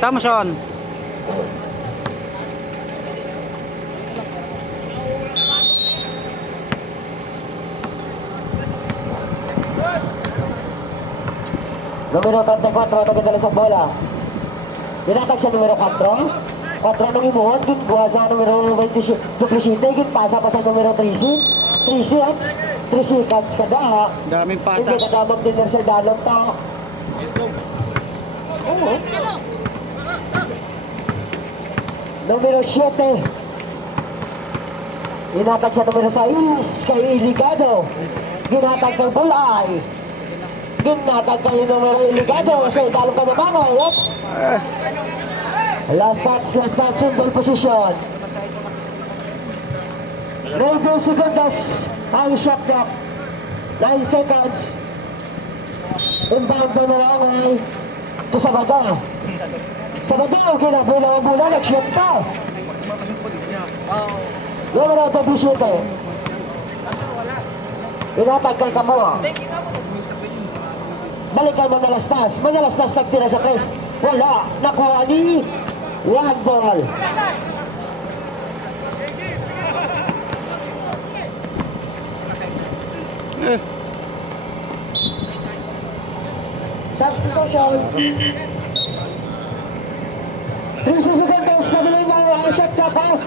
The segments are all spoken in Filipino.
Thompson. Numero 34, tagadala sa bola. Dinatag siya numero 4. 4 nang imuhon, gitbuha sa numero 27. Gitpasa pa sa numero 13. 13 cuts kada ha. Daming pasa. Hindi kadamag din sa dalong ta. Oo. Numero 7. Dinatag siya numero 6 kay Iligado. Ginatag kay Bulay. Ginatag kayo numero Iligado sa idalong kababangoy. Last touch, single position. 9 seconds ang shot clock. 9 seconds. Inbound na lang ay ito sa baga. Sa baga, kinabula-bula, nag-shoot pa. Numero 27. Inatag kay Kamoa. Balikan Manalastas. Manalastas nagtira sa press. Wala. Nakuha ni one ball. Substitution. 3 seconds na bilhin niya ang shot clock.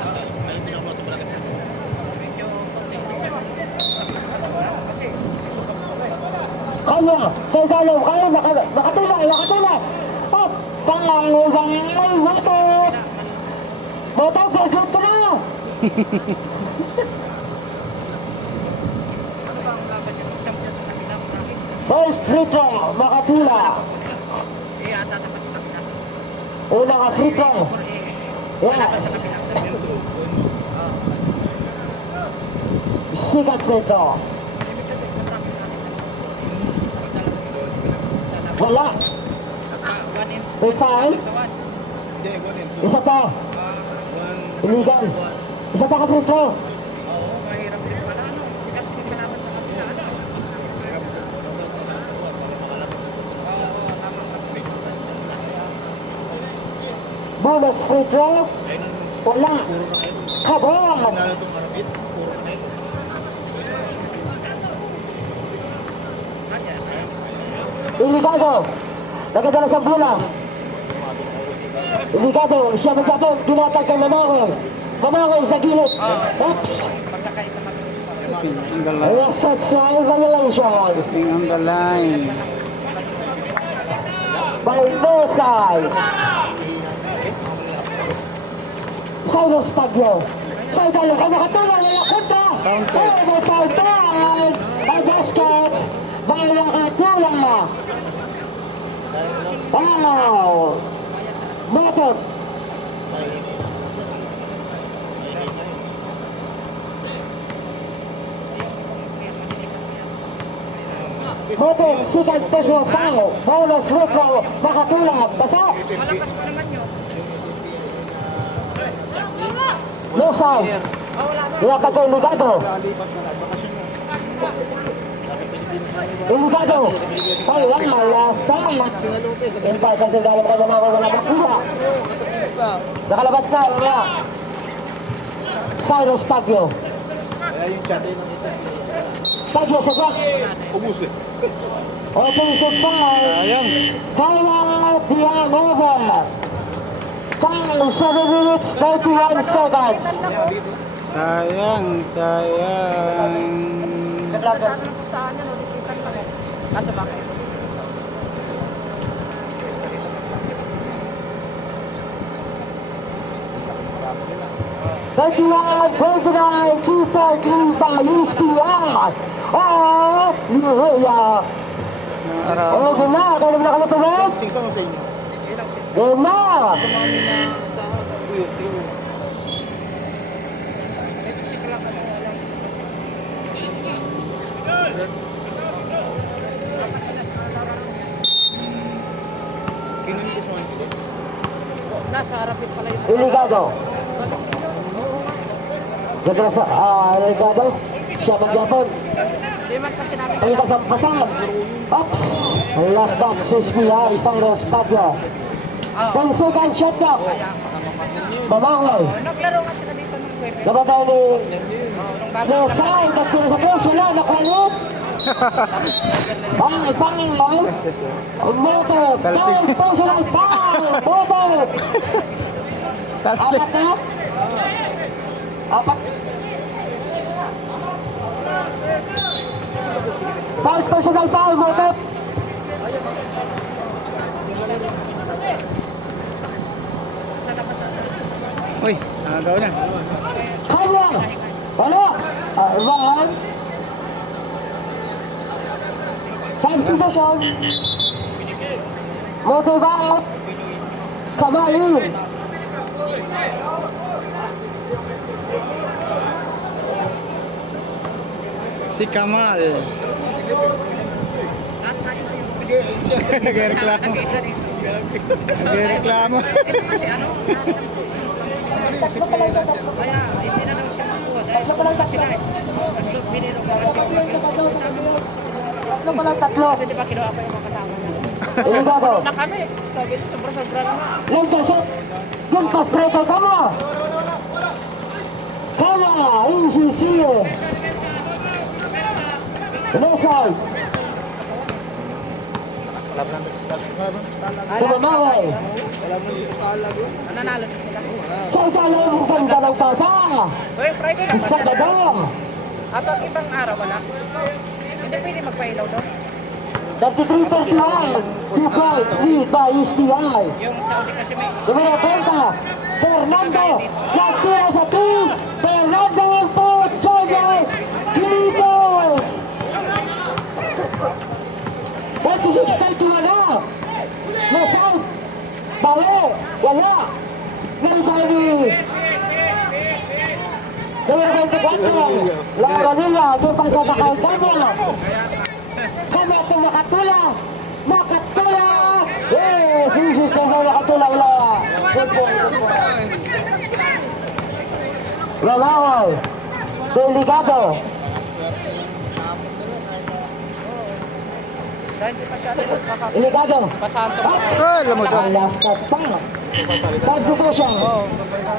Kaya, sa idalaw, kaya nakatula. Up, pangawang, Moto, gagawin ka na! First free throw, Makatula. Unang free throw. Yes. Second free throw. Wala. May foul. Isa pa. Illegal. Isa pa ka free throw. Bonus free throw. Wala. Kabos. Iligado. Nagdala sa bola. Iligado. Siya magkatong. Ginatag kay Mamakoy. Mamakoy sa gilid. Oops. Last touch na violation. On the line. By no side. Cyrus Pagyo. Sa idalo ka nakatulong. Wala kontra. Oh, may foul time. By basket. By Makatula. Wow. Motor. Motor, second personal foul. Bonus free throw. Makatula. Basa. No side. Dinatag kay Iligado. Iligado. Ay, yan, last touch. Impact sa dalam ka naman wala makuha. Nakalabas na, wala. Cyrus Pagyo. Pagyo sa block. Offensive foul. Sayang. Time out, the over. Time, 7 minutes, 31 seconds. Sayang. Asa ba kayo? Twenty-one, 2-4 by USPR. Oh, Luhoya. Oh, gina, kaya naman nakalapawin? Gina. Nasa harapin pala yung Iligado. Ganda sa, Iligado. Siya magyapon. Di man kasi namin Pagkasampasan. Oops. Last touch, SPI, Cyrus Pagyo. 10 seconds shot clock. Babangoy. Naglaro nga sila dito ng Kwebe. Nabatay ni Nung bago Losay. Nagtira sa puso na. Nakulit. Panginoon. Moto. Down. Personal foul. Moto. Talsik. Apat na. Apat. Foul, personal foul. Moto. Uy, nagaw na. Kanya. Wala. Wrong. Substitution. Motor foul. Kamayo. Si Kamal. Nagreklamo. nag-isa dito. Nagreklamo. Ito kasi ano, Tatlo pa lang sa tatlo. kaya hindi na daw siya makuha dahil pumunta sila eh. Nag-loop biniro pa kasi Tatlo pa lang tatlo. kasi di ba kinuha pa yung mga kasama niya. Iligado. Na kami, sabi sobra-sobra naman. Lentasot. Yung pass breaker kama. Kama. Easy cheer. Lesay. Tumamaway. Nananalo din sila. Sa ikalang ganda ng pasa. Uy, Friday naman. Sa dadam. Habang ibang araw wala. Hindi pwede magpailaw doon. 33-31. 2 points lead by SBI. Yung Saudi kasi may Numero 30. Fernando. Nagtira sa piece. Fernando po. Junior. 3 points. 26-31 na. Nasaan? Bawi. Wala. Nalibay ni numero 24. Laura Nila. Di pa sa takay kanya. Kanya ito makatula. Makatula. Yes. Easy to na makatula. Wala. Good point. Good point. Lalaway. Delikado. dahil di pa siya nagpapapasok. Delikado. Pasanto pa. Ah, lumusot. Last touch pa. Substitution.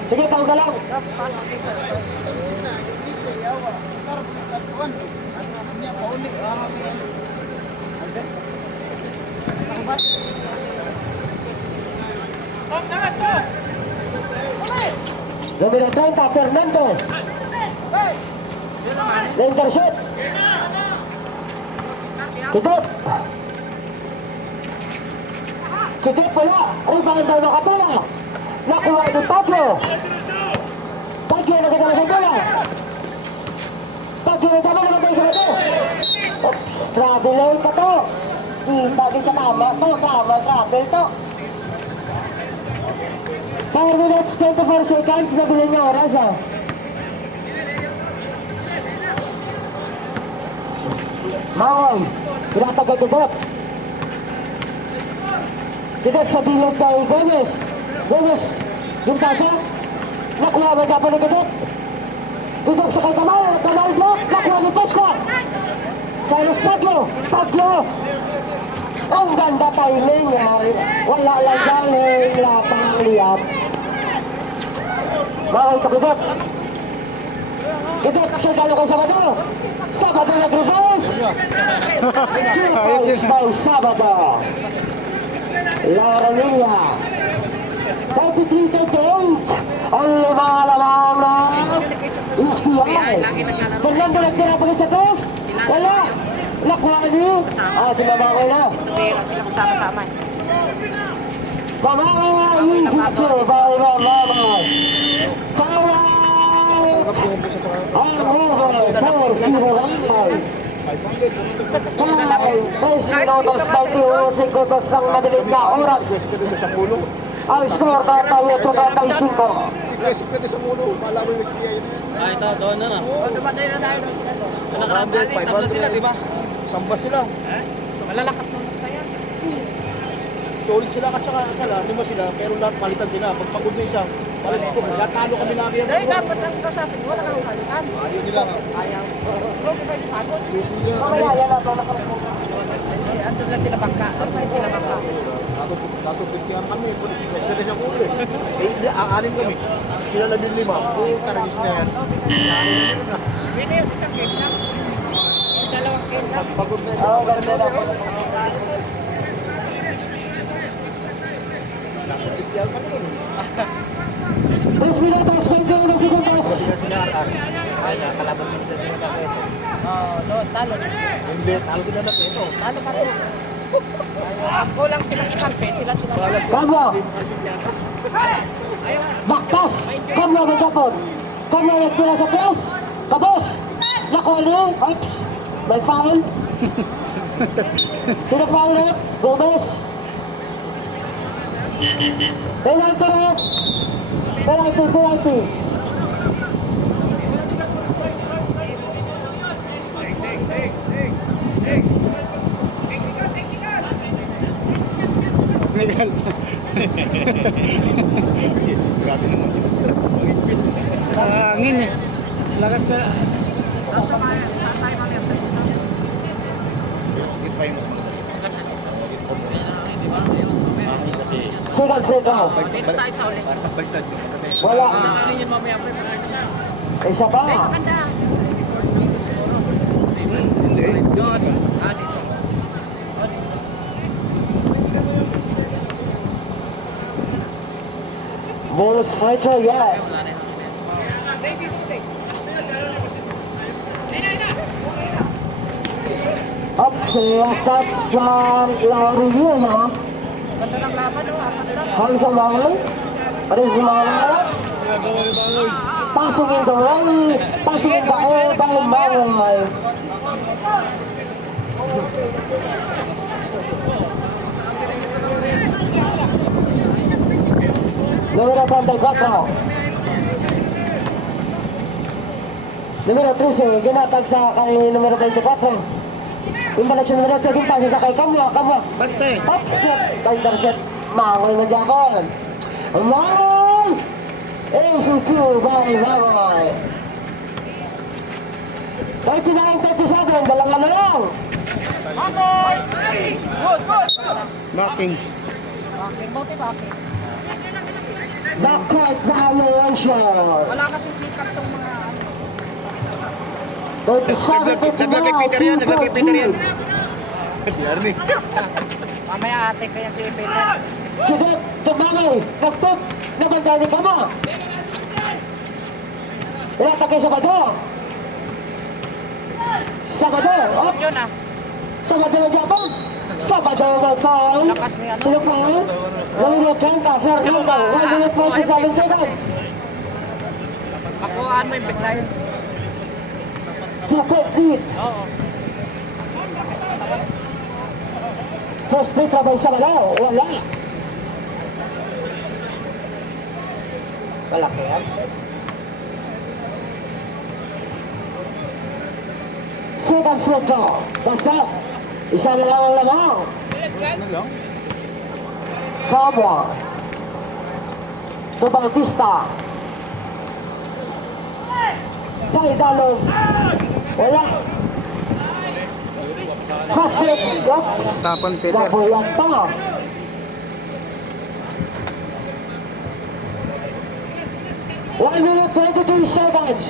Sige, tawag ka lang. Numero 30, Fernando. Na-intercept. Kidot. Kidot wala. Rebound daw nakatula. Nakuha ni Pagyo. Pagyo nagkatala sa bola. Pagyo nagkatala naman sa bato. Oops, travel ka to. Kita din ka tama to. Tama, travel to. 4 minutes, 24 seconds. Nabili niya oras ah. Mangoy. Pinatagay Kidot. Kidot sa bilog kay Gomez. Gomez. Yung pasa. Nakuha mo ka pa ni Kidot. Kidot sa kay Kamal. Kamal block. Nakuha ni Tosco. Silas Pagyo. Pagyo. Ang ganda timing niya. Wala lang galing. Lapang liyap. Mangoy to Kidot. Kidot sa galo kay Sabado. Sabado nag-reverse. 2 points by Sabado. Lauranilla. 33-38. Ang lima lamang na SPI. Fernando nagtira pa rin sa to. Wala. Nakuha ni. Si Mamangoy na. Pero sila kasama-sama eh. Mamangoy. Yung sityo by Mamangoy. Tawa. Ang over. 4-0-1. 3 minutos 21 segundos ang madilig na oras. Ang score tatay 8-35. Ito, doon na. Dumatay na tayo doon sila doon. Tabla sila, di ba? Samba sila. Malalakas mo basta yan. Solid sila kasi akala, lima sila, pero lahat palitan sila. Pag pagod na isa, palitan ko. Talo kami lagi yan. Dahil dapat ang kasapin, wala kang palitan. Ayaw nila. Ayaw. Pero kita yung pagod. Mamaya yan na ito. Andun lang sila bangka. Andun lang sila bangka. natututyan kami. Kasi na siya ulo eh. Eh, hindi, aanin kami. Sila na din 5. Taragis na yan. Pwede yung isang game lang. Yung dalawang game lang. Pagod na siya. Oo, ganun na. Natututyan kami. 3 minutos, 21 segundos. Sila sila ay, kalaban nila sila sila na ito. No, talo. Hindi, talo sila na ito. Talo pa rin. Kulang silang kampe, sila. Kamwa, baktas. Kamwa magkapon. Kamwa nagtira sa press. Kabos. Nakuli. Oops. May foul. Sino foul ulit? Gomez. Penalty ulit. Penalty. Legal. Grabe naman yun. Hangin eh. Lakas na. Dito pa yung mas maganda. Hangin kasi. Second free throw. Dito tayo sa ulit. Parang baliktad yung maganda. Wala. Hangin yun mamaya. Isa pa. Maganda. Hindi. Dito. Dito. Bonus free throw, yes. Up, stats Lowry yun, ha? Ganda ng laban, oh. How's the Lowry? What is the Lowry? Passing in the rain, passing in the air by Lowry. Número 34. Número 13, ginatag sa kay número 24. Yung balik sa numero 13, pasa sa kay Kamwa. Bantay. Upstep, by intercept. Mangol na Japon. Mangol! ACQ by Mangol. 39-37, dalawa na lang. Marking. Bakit? Buti bakit? Backcourt violation. Wala kasing sikat tong mga ano. 37-39, Nagkakipiter yan. Si Arnie. Mamaya ate kaya si Peter. Kidot, tumangay, nagtut, nabantay ka mo. Ilata kay Sabador. Sabador, op. Yun ah. Sabador na Japon. Sabador may foul. Lakas ni ano. Sino foul? Walino Trenta, Fernando, 1 minute 47 seconds. Makuhaan mo yung biglayan. 2 quick feet. Oo. First free throw by Sabador, wala. Wala kaya. Second free throw, basta. Isa na lang ang lamang. Kamwa. To Bautista. Sa idalong. Wala. Fast break. Oops. Tapon, Peter. Nabuyan pa. One minute 22 seconds.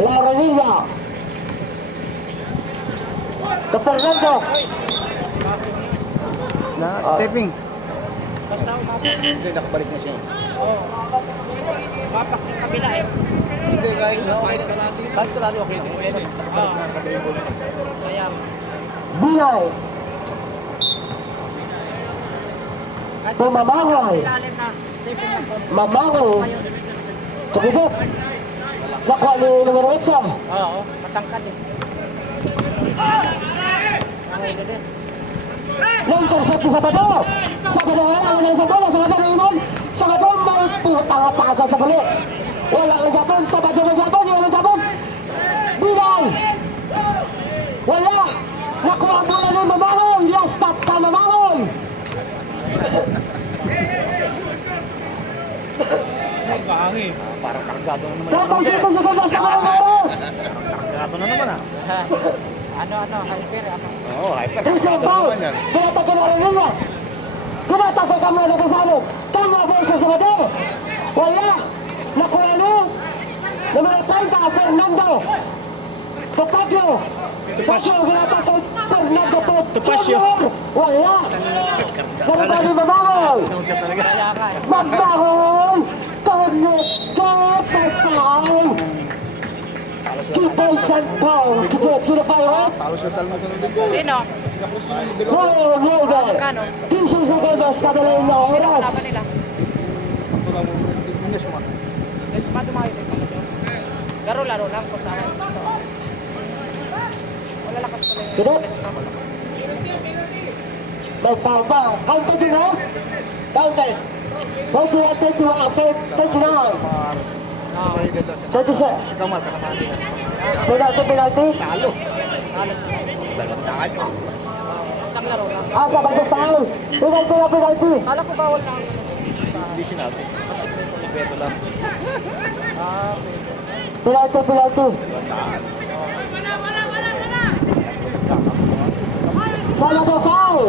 Laura Nina. To Fernando. Stepping. Hindi, nakabalik na siya. Papak yung kabila eh. Hindi, kahit kalati okay na. Nakabalik na kabalik ko. Kaya. Binay. To Mamangay. Ilalim na. Stephen na po. Mamangay. Tukidot. Nakuha ni numero 8. Oo. Matangkad eh. Okay na din. Na-intercept ni Sabador. Sabador ang nasa bola. Sabador Raymond. Sabador may putang pasa sa balik. Wala ang Japon. Sabador ang Japon. Yung ang Japon. Binay. Wala. Nakuha ang bola ni Mamangol. Yes, that's ka Mamangol. Parang kargado na naman. 37 seconds na mga oras. Kargado na naman ah. Hyper, ano. Oo, hyper. Diesel foul. Ginatagay na rin niya. Ginatagay ka muna nagkasabot. Tama ba isa sa mado? Wala. Nakuha niyo. Numero 30, Fernando. Tupagyo. Tupagyo, ginatagay Fernando po. Tupasyo. Wala. Ginatagay ni Mabangoy. Mabangoy. Kapay foul. Kipay San Paul. Kipay, sino pa yun? Talo siya sa almasan ng linggo. Sino? Tapos yung dalawa. No, no, Magkano? 15 segundos kada lang na oras. Laban nila. Ito lang, hindi siya man. Guys, madumayo din kami dyan. Laro-laro lang po sa akin. Wala lakas pala yung Sino? guys, malakas. May foul ba? Counter din ha? Counter. 21, 21, 39, Sa may ganda siya. 36. Si Kamal, kakamali. Penalty, penalty. Talo. Halos. Lalagdaan nyo. Isang laro lang. Asa ba ito foul? Penalty na penalty. Kala ko bawal na ako. Hindi sinabi. Sikreto lang. Penalty, penalty. Lalagdaan. Sana to foul.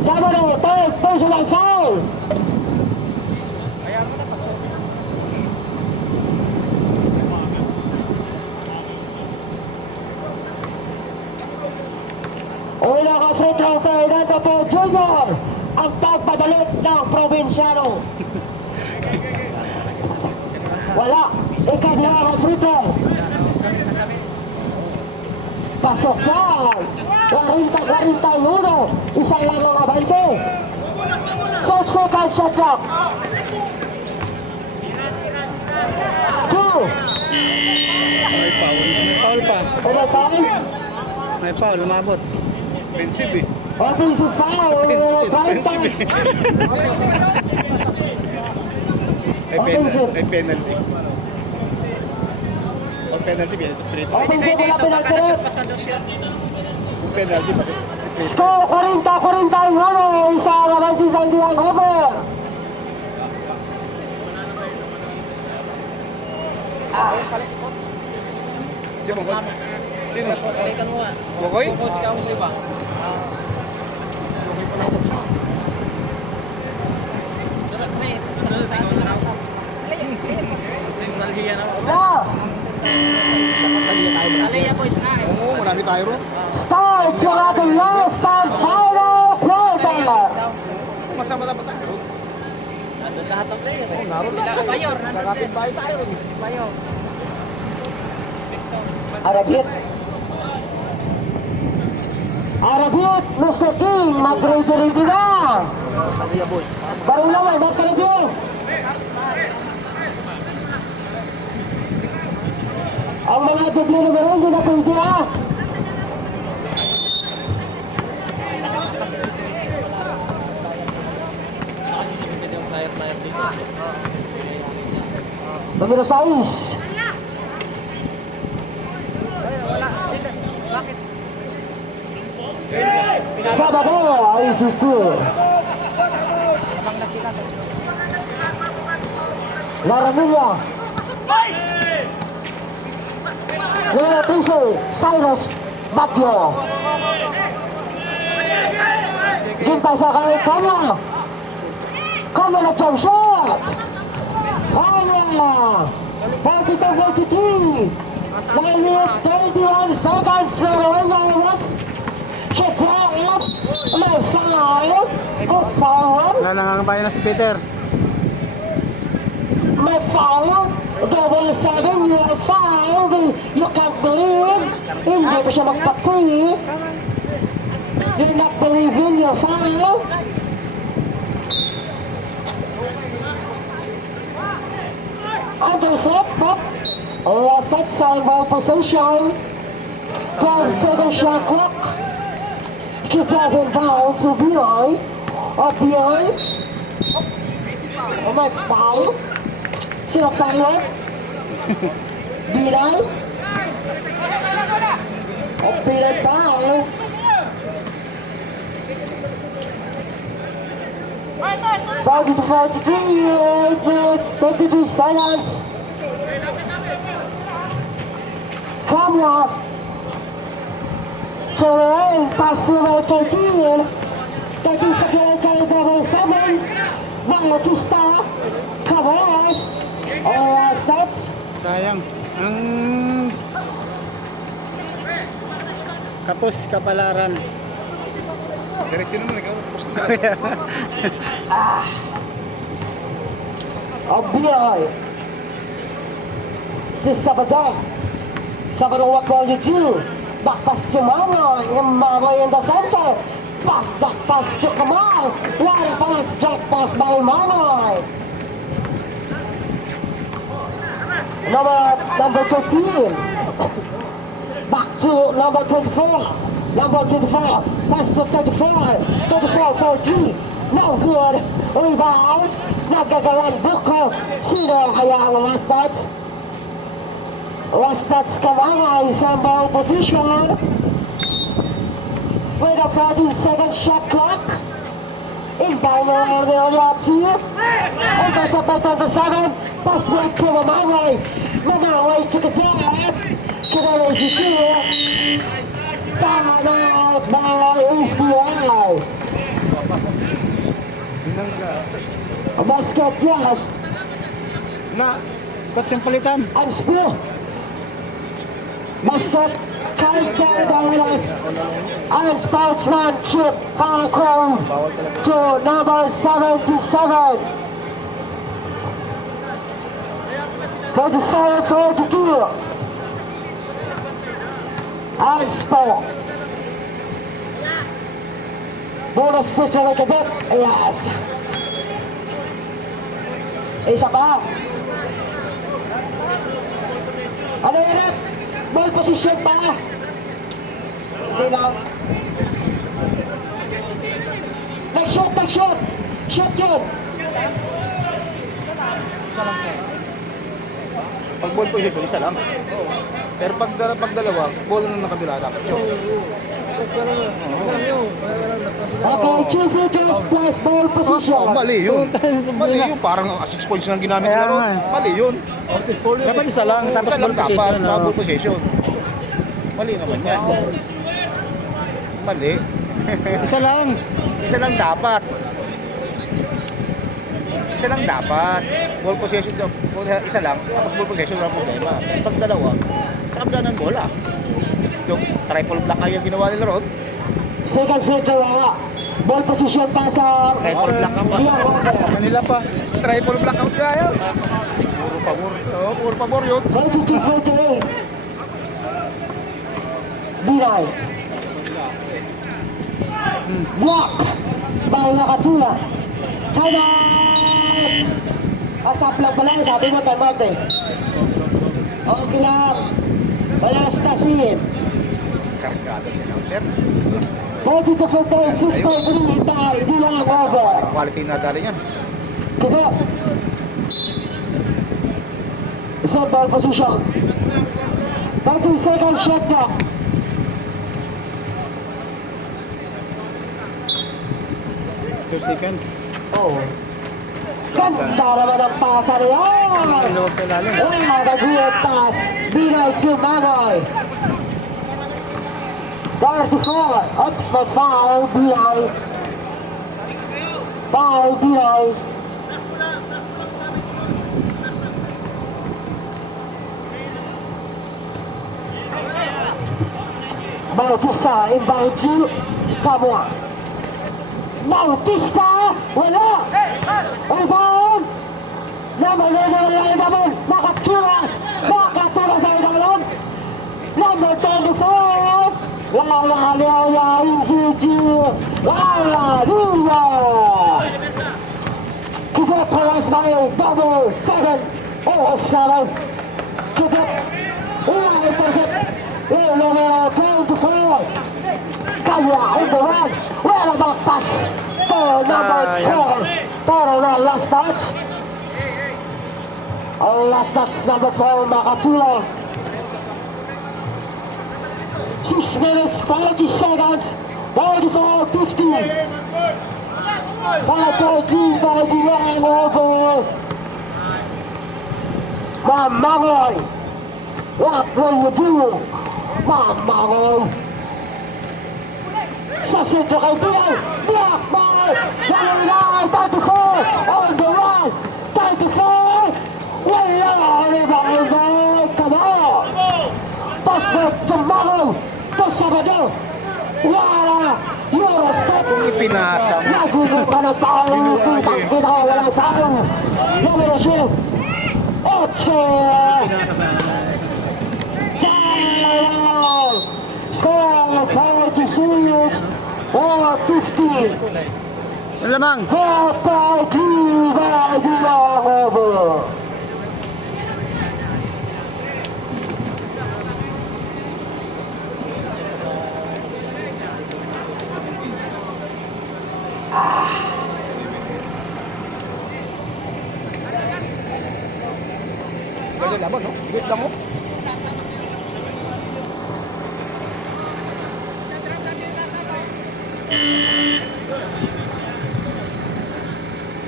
Sana to, third personal foul. Kaya mo na pag Una ka free throw Fernando po Jr. Ang pagpabalik ng probinsyano. Wala. Ikabla ka free throw. Pasok yan. 40-41. Isang lang ang abanse. 6 seconds shot clock. 2. May foul. May foul pa. Ano foul? May foul, lumabot. Offensive eh. Offensive foul. Offensive eh. Ay penalty. Ang penalty, pinito. Offensive wala penalty rin. pasados yun. Yung penalty, kasi Score 40-41. Isang abanse sa Andian over. Sino ba? Sino? Balikan mo nga. Bukoy? Coach ka mo ba? Now, Alaya boys na eh. Oo, marami tayo ron. start yung ating last and final quarter. Masama dapat tayo ron. Nandun lahat ng player eh. Oo, naroon lang tayo. Bayor, nandun din. Nakatibay tayo ron. Bayor. Arabit. Arabit, Mr. King, mag-ready na. Saliya boy. Barang lang, mag-ready. Ang mga dubli numero, hindi na pwede ha. Numero 6. Sabado, ICC. Lamang na sila. Laramilla. Numero 13, Cyrus Baguio. Gimpasa kay Kama. Kama na jump shot. Kama. 42-43. 31 seconds remaining on the rest. Hits up. May foul. Good foul. Nangangabayan na si Peter. May foul. Double 7, you are fouled. You can't believe. Hindi pa siya magpatay. You're not believing you're fouled. Intercept, but set sign ball position. 12-second shot clock. Kick out inbound to behind. Up behind. Oh my foul. Sino foul? Biray. Oh, Biray foul. Five to 43, 8 minutes, 53 seconds. Kabla. Terrain, pass to number 13. 13 second carry number 7. Bautista. Cabras. All set. Sayang. Ang kapos kapalaran. Diretso naman, ikaw. Post na. Abiyay. To Sabado. Sabado what will you do? Back pass to Mama. Mama in the center. Pass, that pass to Kamal. Right pass, jack pass by Mama. Number 13. Back to number 24. Number 24. Pass to 34. 34 for 3. No good. Rebound. Nagagawan Buko. Sino kaya ang last touch? Last touch Kamangay sa ball position. With a 14-second shot clock. Inbound around the other two. Intercepted on the 7. Pass break to Mamangay. Mamangay took a dive. Canales is 2. Time out by HBI. A basket, yes. Na, coach yung palitan. And spill. Basket, Kyle Douglas. And sportsmanship, Falcon to number 77. 37-42. And sport. Bonus free to make a bit. Yes. Isa pa. Ano yan? Ball position pa. Hindi lang. Next shot, next shot. Shot yun. Pag ball position, isa lang. Pero pag dalawa, ball na nakabila dapat. Okay, 2 free throws plus ball position. Mali yun. Mali yun. Parang 6 points lang ginamit Kaya nila ron. nga eh. Mali yun. Dapat isa lang, tapos Isa lang ball position. dapat, no? ball position. Mali naman yan. Mali. Isa lang. Isa lang dapat. Isa lang dapat. Ball possession, isa lang. Tapos ball possession, wala problema. Pag dalawa, sa kabila ng bola. Yung triple block kayo ginawa nila ron. Second free throw. Ball position pa sa Triple block ang Leon Walker. Manila pa. Triple block out kaya. Puro pabor. Oo, puro pabor yun. 42-48. Binay. Block by Nakatula. Time out! Asap lang pala, sabi mo time out eh. Okay lang. Wala stasin. Kargado si Nauser. 42-48, 6.3 by Dylan Over. Quality na dali yan. Kito. Set ball position. 13 seconds shot clock. Two seconds. Oh. Ganda naman ang pasa niya. Ang luwag sa ilalim. Wow, nag-weird pass. Binay to Manoy. 34. Oxford foul. Binay. Foul, Binay. Bautista inbound to Kabla. Bautista, wala! Rebound! Number 9 naman, nakatira sa ilalim. Number 24, Lala City, Lala. Kikot palas na yung double 7 o 7. Kikot, intercept, number 24. Kaya on the run, well about pass to number 12. Pero na last touch. Last touch number 12, Makatula. 6 minutes, 40 seconds, 44-50. 5.3 by the line over. Mamangoy, what will you do? Mamangoy. Sa sentro kay Biay. Biak Mangoy. Nanginay. 34. On the run. 34. Wala ni Mangoy. Come on. Pasbot sa Mangoy. To Sabado. Wala. Eurostep. Kung ipinasa mo, Nagulit pa ng tao. Kitang-kita. Walang sayang. Numero 7. 8. Score 46 or 50. Ano lamang? Kapag liba over. ganyan naman, no? Wait lang mo.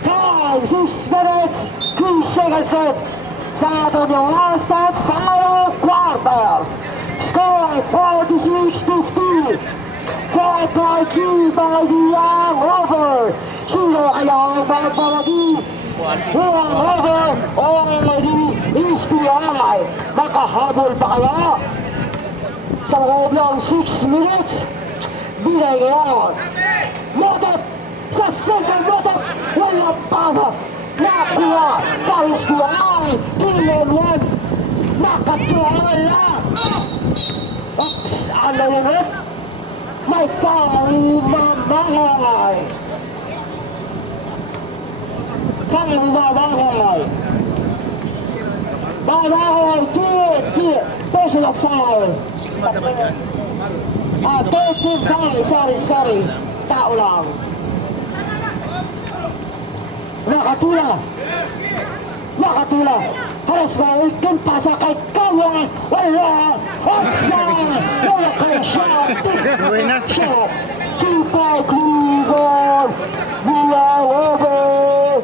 Time 6 minutes 3 seconds left sa atin yung last and final quarter. Score 46-50. Brought by Q by the Young Rover. Sino kaya ang magpapagi? Young Rover o the SPI? Makahabol pa kaya? Sa loob ng 6 minutes, bigay ngayon. Motot sa second motot, walang pasa. Nakuha sa SPI. Tinulungan. Nakatuwala. Oops, ano yun eh? May mamahal. Mamahal. Mamahal, do personal foul. 13 foul, sorry. Tao lang. Nakatula. Halos malikin pasa kay Kawa. Wala. Offside. Wala kayo shot. Buenas. Shot. 2-5 Cleveland. Villa over.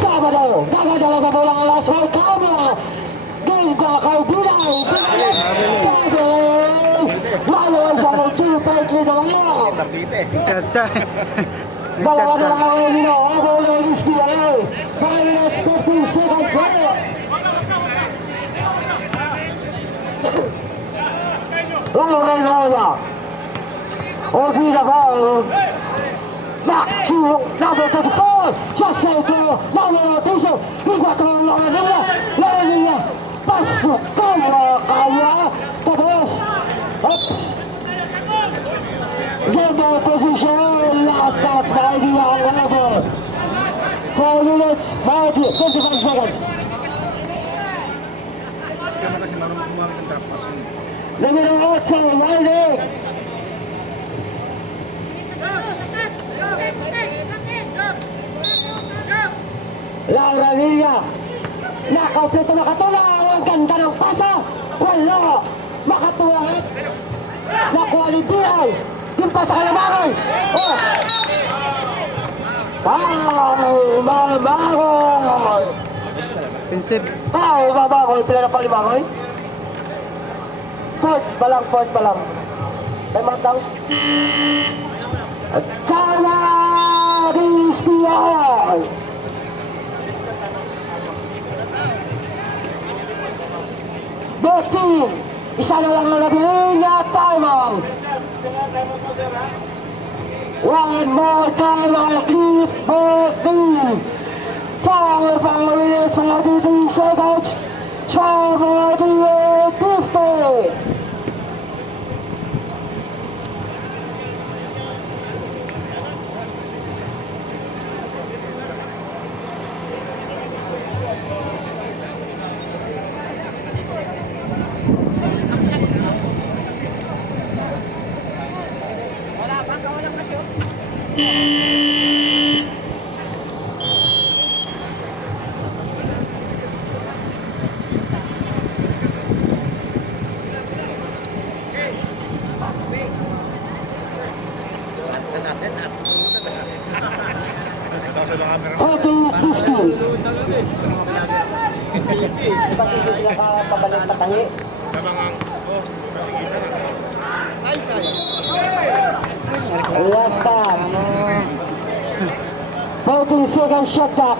Sabado. Dagadala sa bola ang last one. Kawa. Game ka kay Bilay. Sabi. Wala sa 2-5 Cleveland. Nakita eh. Chacha. Dalawa na lang ang over ng SPI. 5 minutes 15 seconds left. Reynola. Olvida ball. Back to number 34. Jacinto. Numero 13. Iguatro Lorenilla. Pasto. Kaya. Tapos. Oops. Zero position. Last touch by the Young Rover. 4 minutes 55 seconds. Kasi marunong kumamit ng drop pass yun. Numero 8, Wiley. Laura Villa. Nakaupito makatula. Ang ganda ng pasa. Wala. Makatulad. Nakuha ni Biay. Yung pasa ka na Makoy. Oh. Makoy. Pensive. Makoy. Pila na pali Makoy. Fourth pa lang. Tayo matang. Tama! DSPI! Boting! Isa na lang ang nabiling na timeout! One more timeout, Cliff Boting! Tower 5 minutes, 43 seconds! 12:50! Wala pa, kawalan kasi. ba't hindi sila pabalik patahi? Last dance. 14 second shot clock.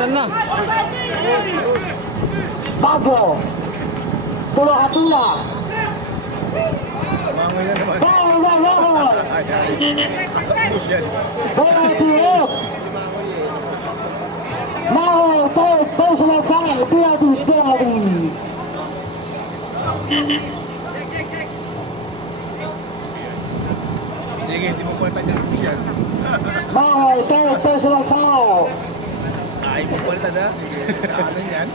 Yan na. Bago. Tula-tula. Mangoy na naman. Ball na level. Push yan. Ball to off. Now, third personal foul. Penalty. Sige, hindi mo kwenta dyan. Push yan. Now, third personal foul. Ay, mo kwenta na. Sige, ano yan?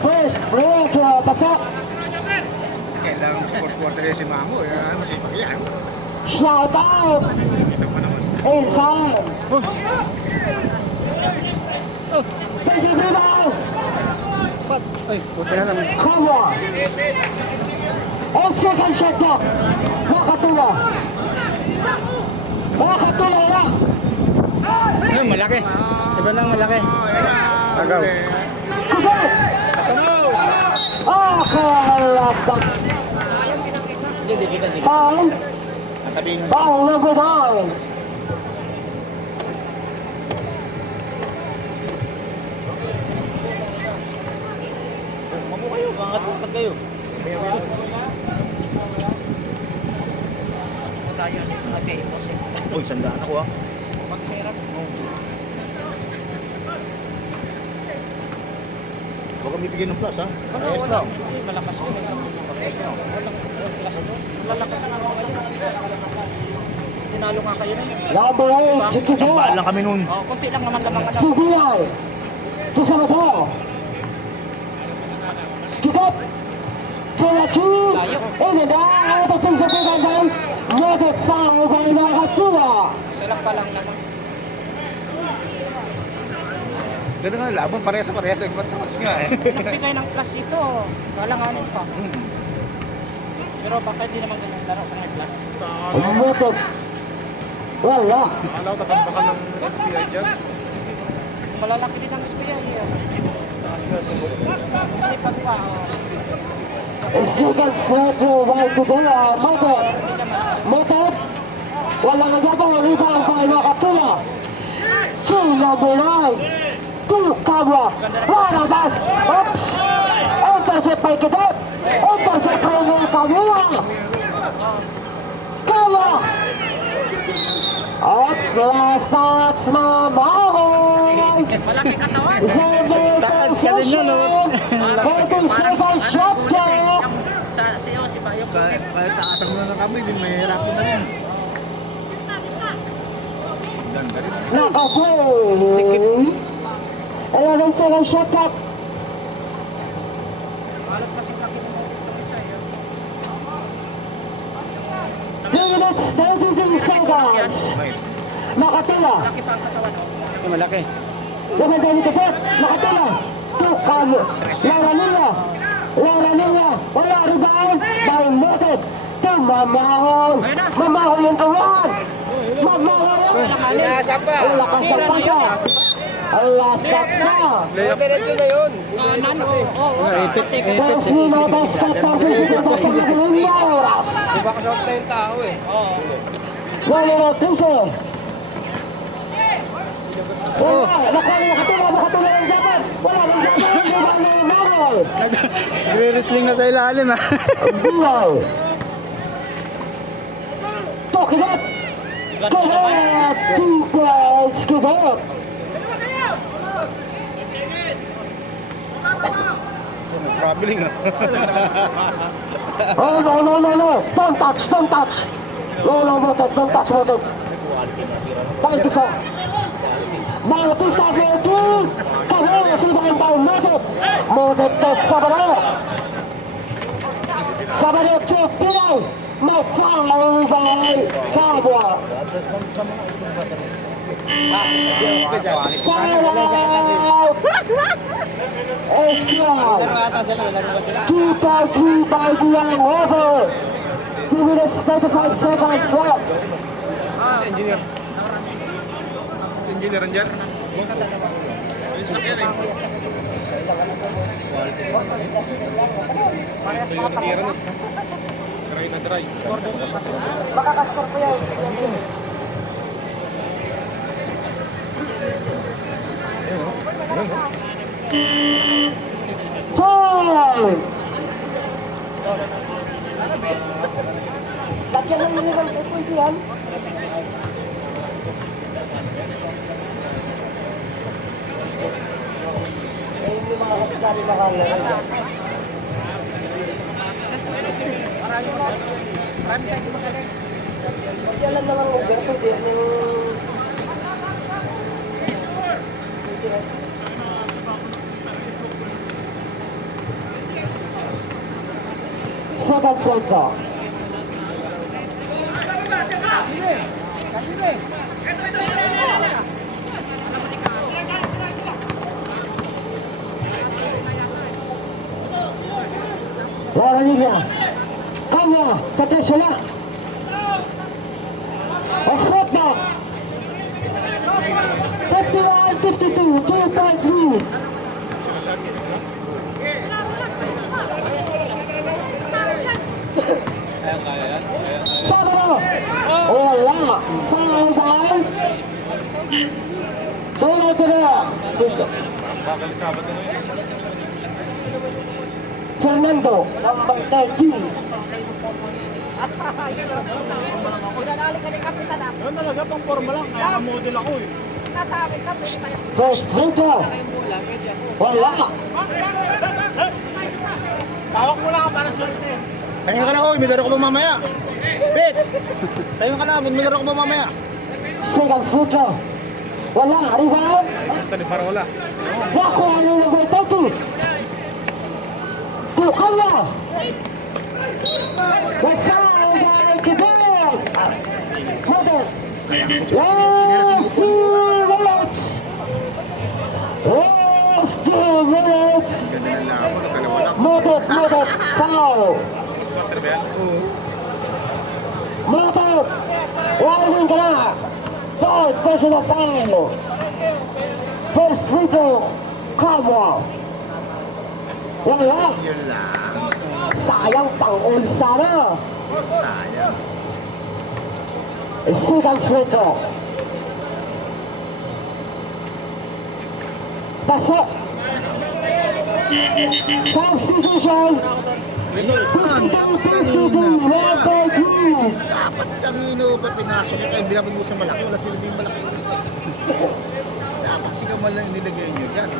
First break. Pasok. Kailangan support quarter si Mamo. Yan, masipag yan. Shout out. Inside. Basic rebound. Pat. Ay, puti na naman. Kamwa. And second shot clock. Nakatula. Nakatula na. Ay, malaki. Iba lang malaki. Agaw. Kugat. Last dot. Foul. Foul number 9. Mamu kayo, bangat kayo. Tayo ni mga famous eh. Uy, sandaan ako ah. Magpirap. Huwag kang bibigyan ng plus ha. Ayos lang. Malakas yun. Malakas yun. Malalakas na ako ngayon. Tinalo nga kayo na yun. Number 8. Si Baal Kugat. lang kami nun. Oh, konti lang naman lamang Si Bilal. To Sabato. Kugat. For a two. In and out of the second game. Noted foul by Nakatula. Sila pa lang naman. Ganun nga laban, parehas sa parehas. Nagpats-pats nga eh. Nagbigay ng plus ito. Walanganin pa. Pero baka hindi naman ganun laro kung may plus. Noted. Wala. Alaw, tatambakan ng SPI dyan. Malalaki din ang SPI here. Lipad pa. Second free throw by Kudula. Motot. Motot. Walang nagabang rebound by Nakatula. Team number 9. Two Kabwa. Warabas. Oops. Intercept by Kugat. Intercept by Nakatula. Kabwa. Oops. Last touch Mamahoy. Malaki katawan. Taas ka din yun, oh. 40 second shot clock. Sa siyo, si Bayong Kahit taasan mo na ng kamay, din mahirapan na rin. Ganda rin. Naka-play. 11 second shot clock. Halos masing laki mo itong isa yun. 2 minutes, 32 seconds. Wait. Nakatula. Laki pa ang katawan oh. Ito malaki. Lumagay ni Kugat. Nakatula. Tukal. Laura Nila. Wala rebound. By Noted. To Mamahon. Mamahon yung tuwan. Mamahon. Wala ka sa pasa. Ang last stop na. Diretso na yun. Kanan oo. Pati ko. 10 minutos 14 segundos sa madaling na oras. Baka sa na yung tao eh. Numero 13. Wala. Nakatula ng Japan. Wala ng Japan. Rebound ng Marol. Nagre-wrestling na sa ilalim ah. Bilal. Kugat. Kugat. 2 points. Kugat. Traveling ah. Oh, no. Don't touch. No, Motet. Don't touch, Motet. Time to shot. Now, this time for 2. Kahera, rebound by Motet. Motet to Sabado. Sabado to Bilal. May foul by Kabwa. Foul out. SPI. 2.3 by Diang over. 2 minutes 35 seconds left. Engineer andyan? Isa kaya rin. Ito yung natira nun. Dry na dry. Makakaskor po yan. Time! Lagyan ng mineral kay pwede yan. Eh, yung mga kapitali makalala. Kaya lang naman mo, pero pwede yan yung... Second point ko. Laura Lilia. Kanya, sa tres wala. A foot back. 51-52, 2-point lead. Sabado. Wala. Foul ball. Bola to the Bakal Sabado na yun. Fernando, number 30. Yun talaga, pang forma lang. Kaya ka-model ako eh. First free throw. Wala. Tawag mo lang ako para sulit eh. Kaya ka na, oy, may laro ko ba mamaya? Pit! Kaya ka na, may laro ko ba mamaya? Second free throw. Wala. Rebound. Basta ni Parola. Nakuha ng number 30. Kukala. The foul by Quebec. Mother. Last 2 minutes. Last 2 minutes. Ganda ng labo, nagdalawa lang. Mother, foul. Quarter ba yan? Oo. Mother. Warning ka na. Third personal foul. First free throw. Cromwell. Wala. Yun lang. Sayang pang-uli sana. Sayang. Second free throw. Pasok. Substitution. Dapat kanino ba pinasok niya? Kaya binabag mo sa malaki. Wala sila yung malaki. Dapat sigaw man lang nilagay nyo dyan.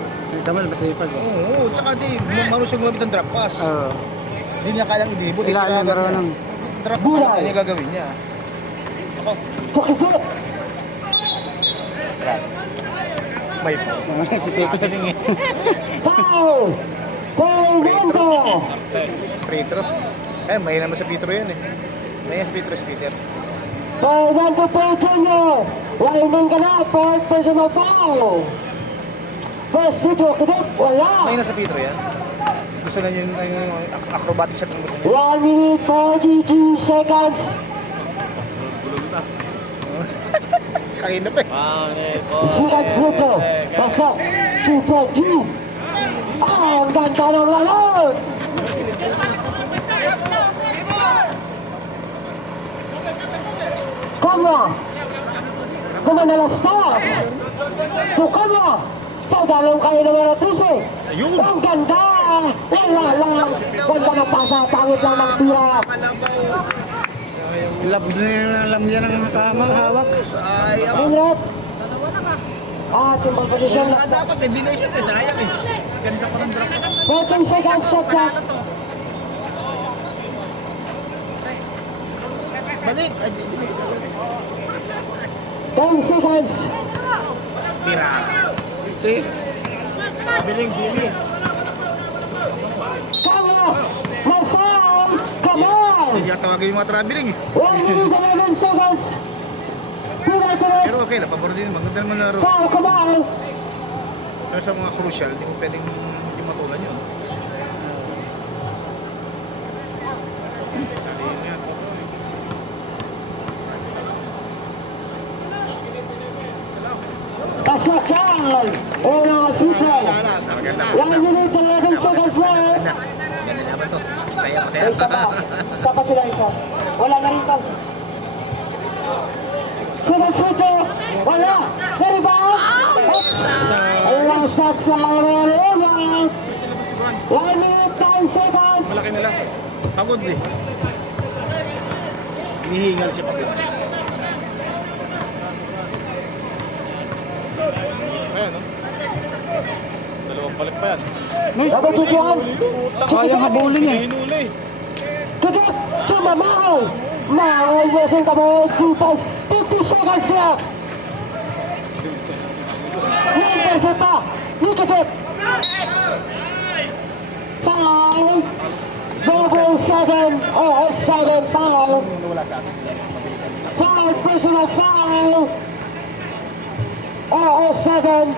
Tama na, masipag oh. Oo, tsaka di, marunong siya gumamit ng drop pass. Hindi niya kayang idibot. Ilalim na raw ng- Drop pass, ano niya gagawin niya? Ako, Tukito. may po. Si Pepe rin eh. Foul. Fernando. Free throw. Eh, may naman sa Petro yan eh. May sa Petro, Peter. Fernando Pay Jr. Warning ka na. Fourth personal foul. First free throw. Kito. Wala. May nasa Petro yan. Gusto na yung acrobatic shot ang gusto niya. 1 minute 42 seconds. Kainap eh. Second free throw. Pasok. 2-point. Ang ganda ng lalot. Kama. Gumana na staff. Kama. Sa dalawang kayo naman at 13. Ayun! Ang ganda. Wala lang. Ganda ng pasa. Pangit lang ng tira. Alam niya ng hawak. Sayang. Minute. Simple position. Dapat hindi na siya sayang eh. Ganda pa ng drop pass. 14 seconds shot clock. Balik! 10 seconds. Tira. See? Biling Jimmy. Kama. May foul. Come on. Hindi niya tawagin yung mga traveling eh. 1 minute 11 seconds. Pinatuloy. Pero okay, napabor din. Maganda naman laro. Foul. Come on. Pero sa mga crucial, hindi mo pwedeng hindi matulan yun. Pasok yan. masaya. May isa pa. Isa pa sila isa. Wala na rin to. Second free throw. Wala. The rebound. Oops. Ilang shots na mga 1 minute 9 seconds. Malaki na lang. Pagod eh. Hinihingal siya pag Ayan, no? Dalawang balik pa yan. Double tutuan. Kayang habulin eh. Hinuli. Kagak. Cuma Mahal. Mahal using the ball. 50 seconds left. Ni-intercepta. Nikitip. Foul. Double 7. Oh, 7 foul. Foul, personal foul. Oh, 7.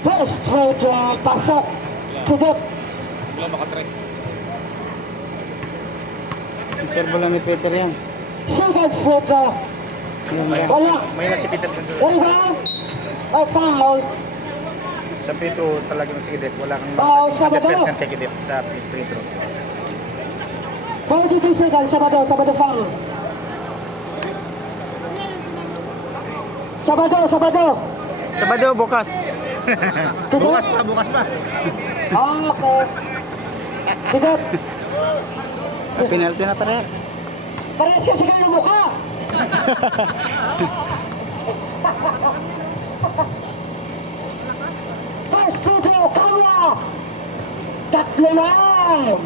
First straight pasok. Kidip. Wala makatrace. Servo lang ni Peter yan. Second free throw. Wala. May na si Peterson sa Rebound. Oh, foul. sa Petro talagang si Kidip. Wala kang Oh, Sabado. 100% kay Kidip sa Petro. 42 seconds. Sabado foul. Sabado. Sabado, bukas. Kidip. bukas pa. Okay. Kidip. Penalty na Tres. Parehas kasi kayo ng mukha. First free throw, kanya. Tatlo lang.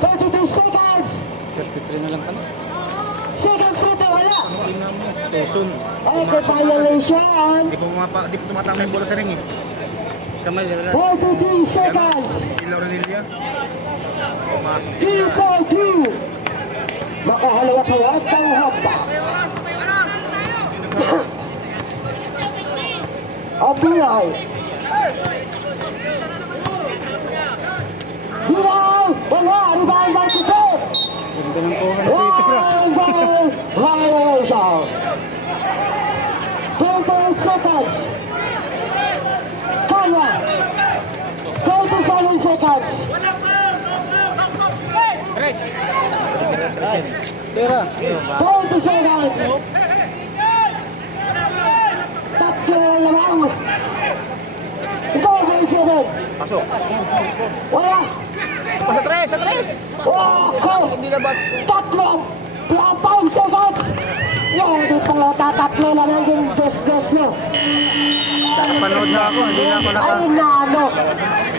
32 seconds. 33 na lang kami. Second free throw, wala. Tuson. Okay, violation. Di ko tumatama yung bola sa ring eh. Kamay, wala. 43 seconds. Si Laurelilia. Pumasok. 3.2. Makahalawat-hawat ng hamba. Abulay. Bilay. Wala. Rebound by Kidip. Ganda ng kuhan Peter. One violation. 28 seconds. Kanya. 27 seconds. Tira. 20 seconds. Tatlo na lamang. Ito, may 7. Pasok. Wala. Sa tres. Wako. Hindi labas. Tatlo. 5 seconds. Yung hindi pa tatatlo na lang yung dos-dos nyo. Nakapanood na ako, hindi na ako Ay, nano.